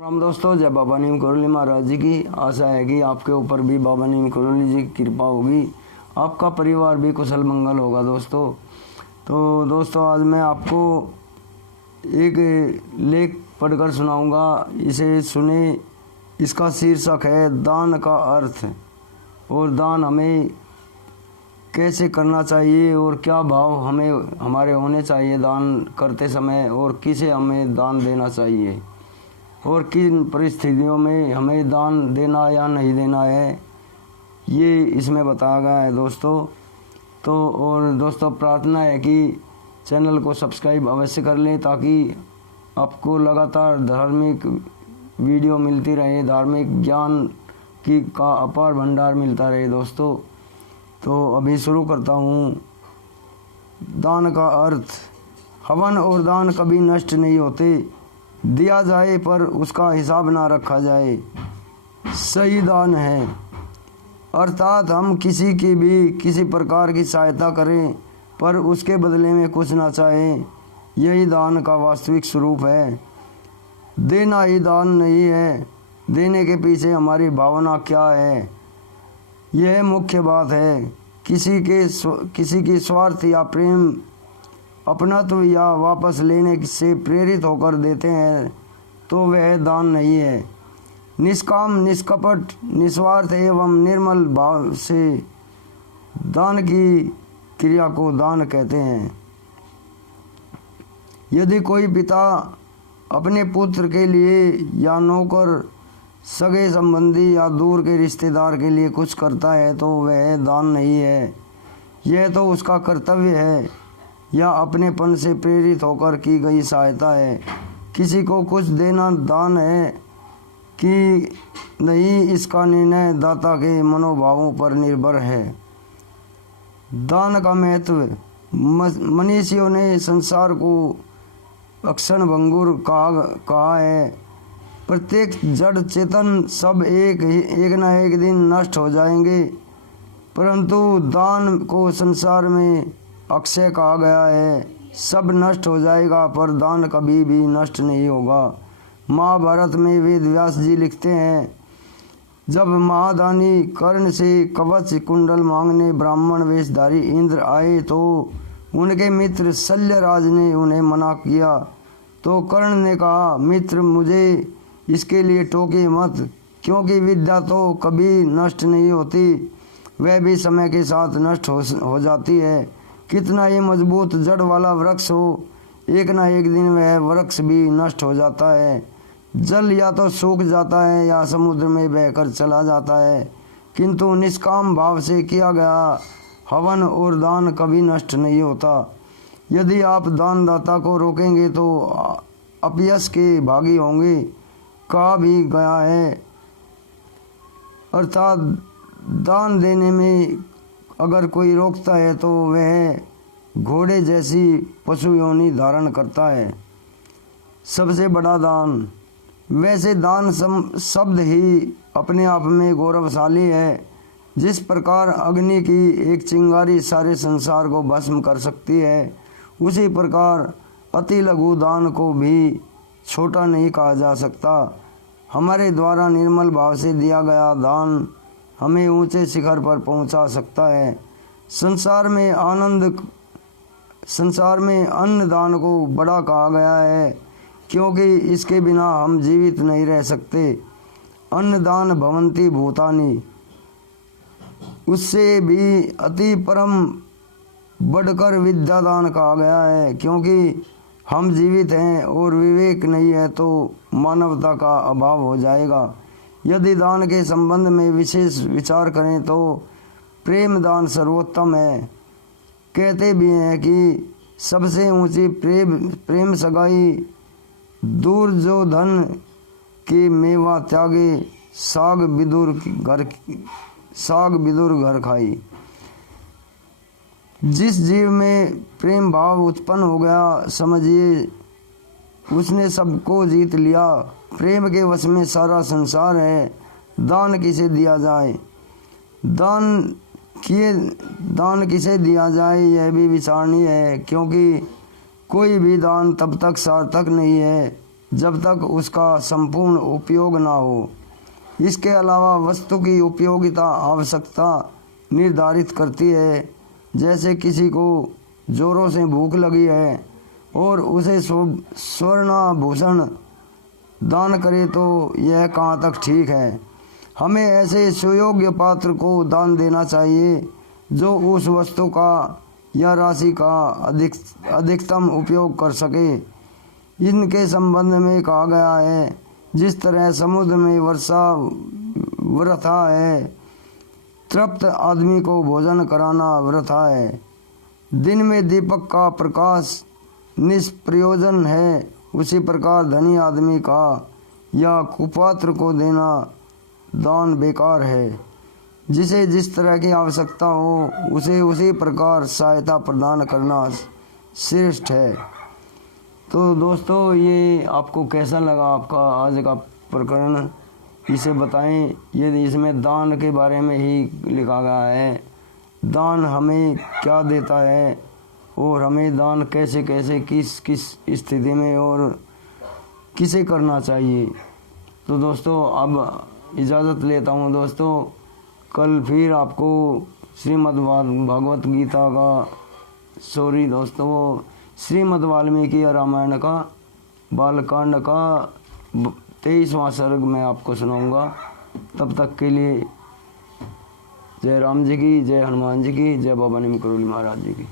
राम दोस्तों, जय बाबा नीम करोली महाराज जी की। आशा है कि आपके ऊपर भी बाबा नीम करोली जी की कृपा होगी, आपका परिवार भी कुशल मंगल होगा। दोस्तों आज मैं आपको एक लेख पढ़कर सुनाऊंगा, इसे सुने। इसका शीर्षक है दान का अर्थ, और दान हमें कैसे करना चाहिए और क्या भाव हमारे होने चाहिए दान करते समय, और किसे हमें दान देना चाहिए और किन परिस्थितियों में हमें दान देना या नहीं देना है, ये इसमें बताया गया है दोस्तों। दोस्तों प्रार्थना है कि चैनल को सब्सक्राइब अवश्य कर लें, ताकि आपको लगातार धार्मिक वीडियो मिलती रहे, धार्मिक ज्ञान का अपार भंडार मिलता रहे दोस्तों। तो अभी शुरू करता हूँ। दान का अर्थ। हवन और दान कभी नष्ट नहीं होते, दिया जाए पर उसका हिसाब ना रखा जाए, सही दान है। अर्थात हम किसी की भी किसी प्रकार की सहायता करें पर उसके बदले में कुछ ना चाहें, यही दान का वास्तविक स्वरूप है। देना ही दान नहीं है, देने के पीछे हमारी भावना क्या है, यह मुख्य बात है। किसी की स्वार्थ या प्रेम, अपनत्व या वापस लेने से प्रेरित होकर देते हैं तो वह दान नहीं है। निष्काम, निष्कपट, निस्वार्थ एवं निर्मल भाव से दान की क्रिया को दान कहते हैं। यदि कोई पिता अपने पुत्र के लिए या नौकर, सगे संबंधी या दूर के रिश्तेदार के लिए कुछ करता है तो वह दान नहीं है, यह तो उसका कर्तव्य है या अपनेपन से प्रेरित होकर की गई सहायता है। किसी को कुछ देना दान है कि नहीं, इसका निर्णय दाता के मनोभावों पर निर्भर है। दान का महत्व। मनीषियों ने संसार को अक्षण भंगुर कहा है। प्रत्येक जड़ चेतन सब एक न एक दिन नष्ट हो जाएंगे, परंतु दान को संसार में अक्षय कहा गया है। सब नष्ट हो जाएगा पर दान कभी भी नष्ट नहीं होगा। महाभारत में वेद व्यास जी लिखते हैं, जब महादानी कर्ण से कवच कुंडल मांगने ब्राह्मण वेशधारी इंद्र आए तो उनके मित्र शल्यराज ने उन्हें मना किया, तो कर्ण ने कहा, मित्र मुझे इसके लिए टोके मत, क्योंकि विद्या तो कभी नष्ट नहीं होती, वह भी समय के साथ नष्ट हो जाती है। कितना ही मजबूत जड़ वाला वृक्ष हो, एक ना एक दिन वह वृक्ष भी नष्ट हो जाता है। जल या तो सूख जाता है या समुद्र में बहकर चला जाता है, किंतु निष्काम भाव से किया गया हवन और दान कभी नष्ट नहीं होता। यदि आप दानदाता को रोकेंगे तो अपयश के भागी होंगे, कहा भी गया है। अर्थात दान देने में अगर कोई रोकता है तो वह घोड़े जैसी पशु योनि धारण करता है। सबसे बड़ा दान। वैसे दान शब्द ही अपने आप में गौरवशाली है। जिस प्रकार अग्नि की एक चिंगारी सारे संसार को भस्म कर सकती है, उसी प्रकार अति लघु दान को भी छोटा नहीं कहा जा सकता। हमारे द्वारा निर्मल भाव से दिया गया दान हमें ऊंचे शिखर पर पहुंचा सकता है। संसार में अन्न दान को बड़ा कहा गया है, क्योंकि इसके बिना हम जीवित नहीं रह सकते। अन्नदान भवन्ति भूतानि, उससे भी अति परम बढ़कर विद्यादान कहा गया है, क्योंकि हम जीवित हैं और विवेक नहीं है तो मानवता का अभाव हो जाएगा। यदि दान के संबंध में विशेष विचार करें तो प्रेम दान सर्वोत्तम है। कहते भी हैं कि सबसे ऊंची प्रेम सगाई, दूर जो धन के मेवा त्यागे, साग बिदुर घर खाई। जिस जीव में प्रेम भाव उत्पन्न हो गया, समझिए उसने सबको जीत लिया। प्रेम के वश में सारा संसार है। दान किसे दिया जाए, दान किसे दिया जाए, यह भी विचारणीय है, क्योंकि कोई भी दान तब तक सार्थक नहीं है जब तक उसका संपूर्ण उपयोग ना हो। इसके अलावा वस्तु की उपयोगिता आवश्यकता निर्धारित करती है। जैसे किसी को जोरों से भूख लगी है और उसे स्वर्णाभूषण दान करे तो यह कहाँ तक ठीक है। हमें ऐसे सुयोग्य पात्र को दान देना चाहिए जो उस वस्तु का या राशि का अधिकतम उपयोग कर सके। इनके संबंध में कहा गया है, जिस तरह समुद्र में वर्षा वृथा है, तृप्त आदमी को भोजन कराना वृथा है। दिन में दीपक का प्रकाश निष्प्रयोजन है, उसी प्रकार धनी आदमी का या कुपात्र को देना दान बेकार है। जिसे जिस तरह की आवश्यकता हो उसे उसी प्रकार सहायता प्रदान करना श्रेष्ठ है। तो दोस्तों, ये आपको कैसा लगा आपका आज का प्रकरण, इसे बताएं। ये इसमें दान के बारे में ही लिखा गया है, दान हमें क्या देता है और हमें दान कैसे कैसे किस किस स्थिति में और किसे करना चाहिए। तो दोस्तों, अब इजाज़त लेता हूँ दोस्तों। कल फिर आपको श्रीमद् भागवत गीता का श्रीमद् वाल्मीकि रामायण का बालकांड का 23वां सर्ग मैं आपको सुनाऊंगा। तब तक के लिए जय राम जी की, जय हनुमान जी की, जय बाबा नीम करोली महाराज जी की।